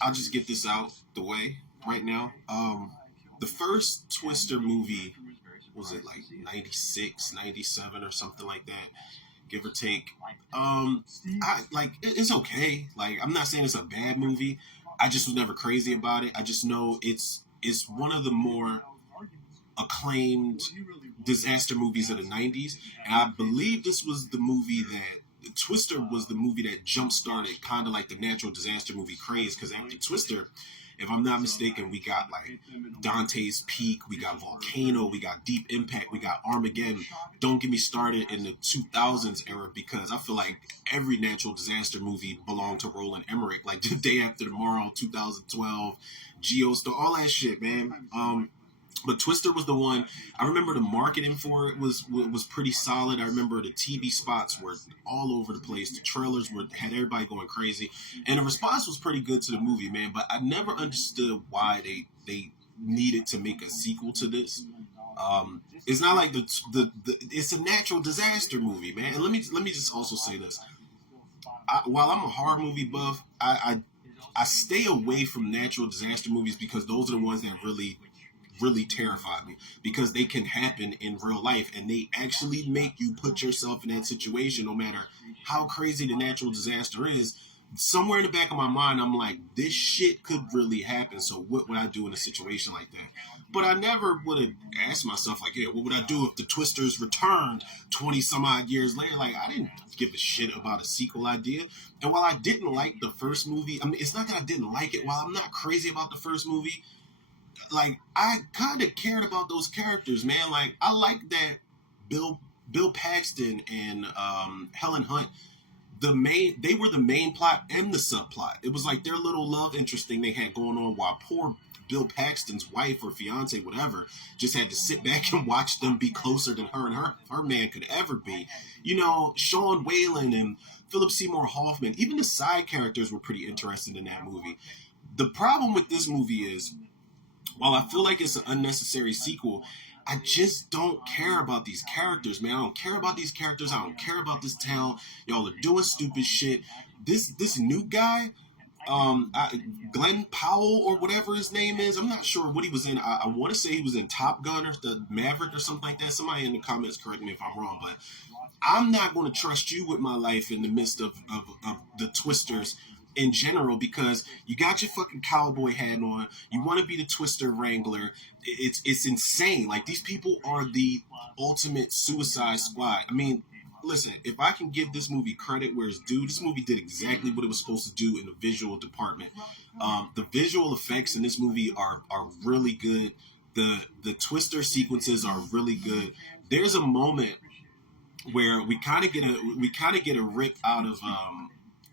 I'll just get this out the way right now. The first Twister movie, was it like 96, 97 or something like that, give or take. I like it's okay. Like I'm not saying it's a bad movie. I just was never crazy about it. I just know it's one of the more acclaimed disaster movies of the 90s. And I believe this was the movie that Twister was the movie that jump started kind of like the natural disaster movie craze. Because after Twister, if I'm not mistaken, we got like Dante's Peak, we got Volcano, we got Deep Impact, we got Armageddon. Don't get me started in the 2000s era because I feel like every natural disaster movie belonged to Roland Emmerich. Like The Day After Tomorrow, 2012, Geostorm, all that shit, man. But Twister was the one. I remember the marketing for it was pretty solid. I remember the TV spots were all over the place. The trailers had everybody going crazy, and the response was pretty good to the movie, man. But I never understood why they needed to make a sequel to this. It's not like the it's a natural disaster movie, man. And let me just also say this. While I'm a horror movie buff, I stay away from natural disaster movies because those are the ones that really terrified me because they can happen in real life and they actually make you put yourself in that situation no matter how crazy the natural disaster is. Somewhere in the back of my mind, I'm like, this shit could really happen. So what would I do in a situation like that? But I never would have asked myself, like, yeah, what would I do if the Twisters returned 20 some odd years later? Like, I didn't give a shit about a sequel idea. And while I didn't like the first movie, I mean, it's not that I didn't like it. While I'm not crazy about the first movie, like I kind of cared about those characters, man. Like I like that Bill Paxton and Helen Hunt. They were the main plot and the subplot. It was like their little love interest thing they had going on, while poor Bill Paxton's wife or fiance, whatever, just had to sit back and watch them be closer than her and her man could ever be. You know, Sean Whalen and Philip Seymour Hoffman, even the side characters were pretty interesting in that movie. The problem with this movie is, while I feel like it's an unnecessary sequel, I just don't care about these characters, man. I don't care about these characters. I don't care about this town. Y'all are doing stupid shit. This new guy, Glenn Powell or whatever his name is. I'm not sure what he was in. I want to say he was in Top Gun or the Maverick or something like that. Somebody in the comments correct me if I'm wrong, but I'm not going to trust you with my life in the midst of the Twisters in general, because you got your fucking cowboy hat on. You want to be the Twister Wrangler. It's insane. Like, these people are the ultimate Suicide Squad. I mean, listen, if I can give this movie credit where it's due, this movie did exactly what it was supposed to do in the visual department. The visual effects in this movie are really good. The Twister sequences are really good. There's a moment where we kind of get a rip out of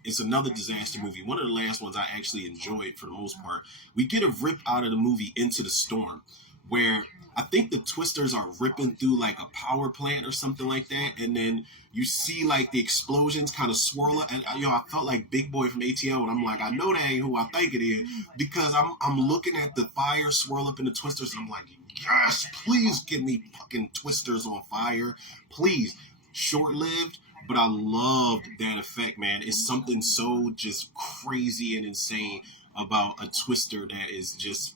it's another disaster movie. One of the last ones I actually enjoyed for the most part. We get a rip out of the movie Into the Storm, where I think the Twisters are ripping through like a power plant or something like that, and then you see like the explosions kind of swirl up. And I felt like Big Boy from ATL, and I'm like, I know that ain't who I think it is, because I'm looking at the fire swirl up in the Twisters, and I'm like, yes, please give me fucking Twisters on fire, please. Short-lived, but I loved that effect, man. It's something so just crazy and insane about a Twister that is just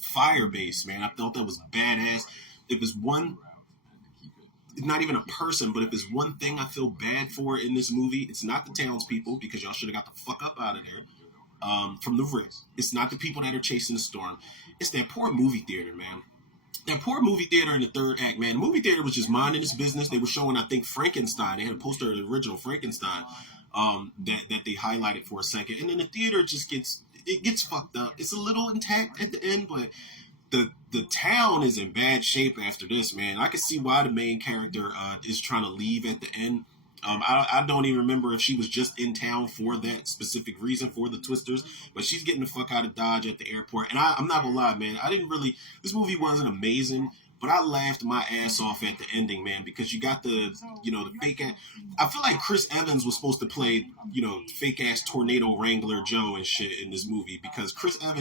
fire-based, man. I thought that was badass. If it's one, not even a person, but if it's one thing I feel bad for in this movie, it's not the townspeople, because y'all should have got the fuck up out of there from the rip. It's not the people that are chasing the storm. It's that poor movie theater, man. That poor movie theater in the third act, man. The movie theater was just minding its business. They were showing, I think, Frankenstein. They had a poster of the original Frankenstein that they highlighted for a second. And then the theater just gets fucked up. It's a little intact at the end, but the town is in bad shape after this, man. I can see why the main character is trying to leave at the end. I don't even remember if she was just in town for that specific reason for the Twisters, but she's getting the fuck out of Dodge at the airport. And I'm not gonna lie, man, this movie wasn't amazing, but I laughed my ass off at the ending, man, because you got the fake ass. I feel like Chris Evans was supposed to play, fake ass Tornado Wrangler Joe and shit in this movie, because Chris Pratt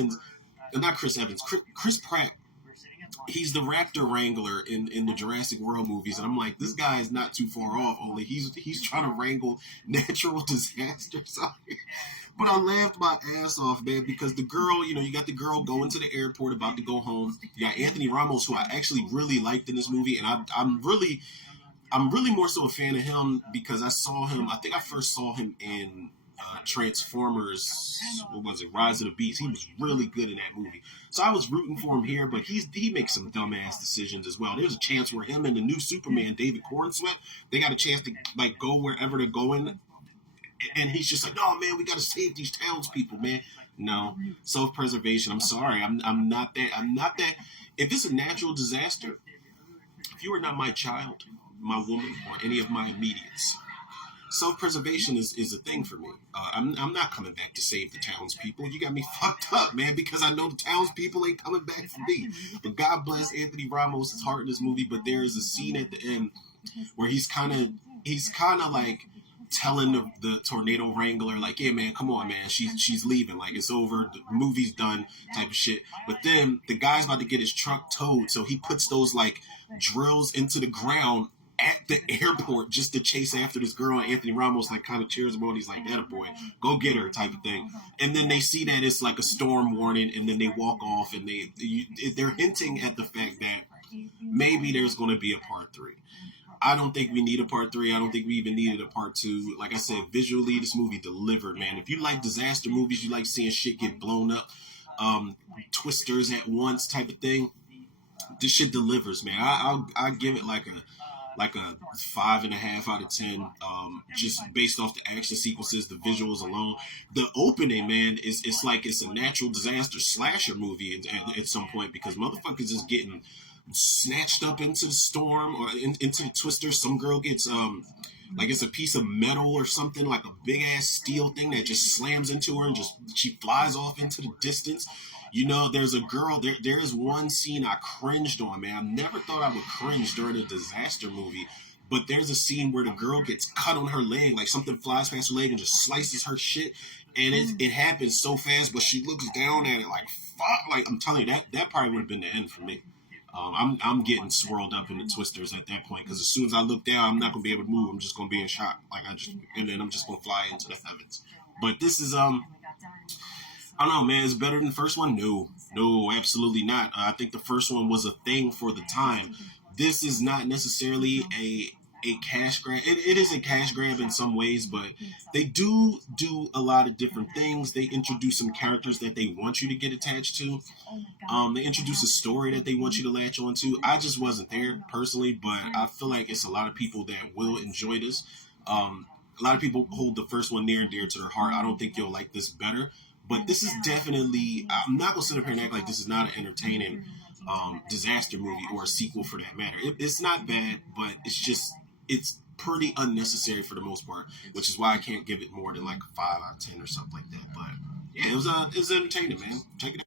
he's the raptor wrangler in the Jurassic World movies, and I'm like, this guy is not too far off. Only he's trying to wrangle natural disasters out here. But I laughed my ass off, man, because the girl, you got the girl going to the airport about to go home. You got Anthony Ramos, who I actually really liked in this movie, and I'm really more so a fan of him because I saw him. I think I first saw him in Transformers. What was it? Rise of the Beast. He was really good in that movie. So I was rooting for him here, but he makes some dumbass decisions as well. There's a chance where him and the new Superman, David Cornsweet, they got a chance to like go wherever they're going, and he's just like, no, man, we got to save these townspeople, man. No, self-preservation. I'm sorry, I'm not that. I'm not that. If it's a natural disaster, if you are not my child, my woman, or any of my immediates, self-preservation is a thing for me. I'm not coming back to save the townspeople. You got me fucked up, man, because I know the townspeople ain't coming back for me. But God bless Anthony Ramos' heart in this movie. But there is a scene at the end where he's kind of like telling the tornado wrangler, like, yeah, man, come on, man, she's leaving, like, it's over, the movie's done, type of shit. But then the guy's about to get his truck towed, so he puts those like drills into the ground at the airport just to chase after this girl, and Anthony Ramos like kind of cheers him on. He's like, "That a boy, go get her," type of thing. And then they see that it's like a storm warning, and then they walk off, and they're hinting at the fact that maybe there's going to be a part three. I don't think we need a part three. I don't think we even needed a part two. Like I said, visually, this movie delivered, man. If you like disaster movies, you like seeing shit get blown up, twisters at once type of thing, this shit delivers, man. I give it like a 5.5 out of 10, just based off the action sequences, the visuals alone. The opening, man, is it's like it's a natural disaster slasher movie at some point, because motherfuckers is getting snatched up into the storm or into the twister. Some girl gets like it's a piece of metal or something, like a big ass steel thing that just slams into her and just she flies off into the distance. There's a girl. There is one scene I cringed on, man. I never thought I would cringe during a disaster movie, but there's a scene where the girl gets cut on her leg, like something flies past her leg and just slices her shit, and it happens so fast. But she looks down at it like fuck. Like I'm telling you, that probably would have been the end for me. I'm getting swirled up in the twisters at that point, because as soon as I look down, I'm not gonna be able to move. I'm just gonna be in shock, and then I'm just gonna fly into the heavens. But this is I don't know, man. It's better than the first one. No, absolutely not. I think the first one was a thing for the time. This is not necessarily a cash grab. It is a cash grab in some ways, but they do a lot of different things. They introduce some characters that they want you to get attached to. They introduce a story that they want you to latch onto. I just wasn't there personally, but I feel like it's a lot of people that will enjoy this. A lot of people hold the first one near and dear to their heart. I don't think you'll like this better, but this is definitely. I'm not gonna sit up here and act like this is not an entertaining disaster movie, or a sequel for that matter. It's not bad, but it's pretty unnecessary for the most part, which is why I can't give it more than like a 5 out of 10 or something like that. But yeah, it was entertaining, man. Check it out.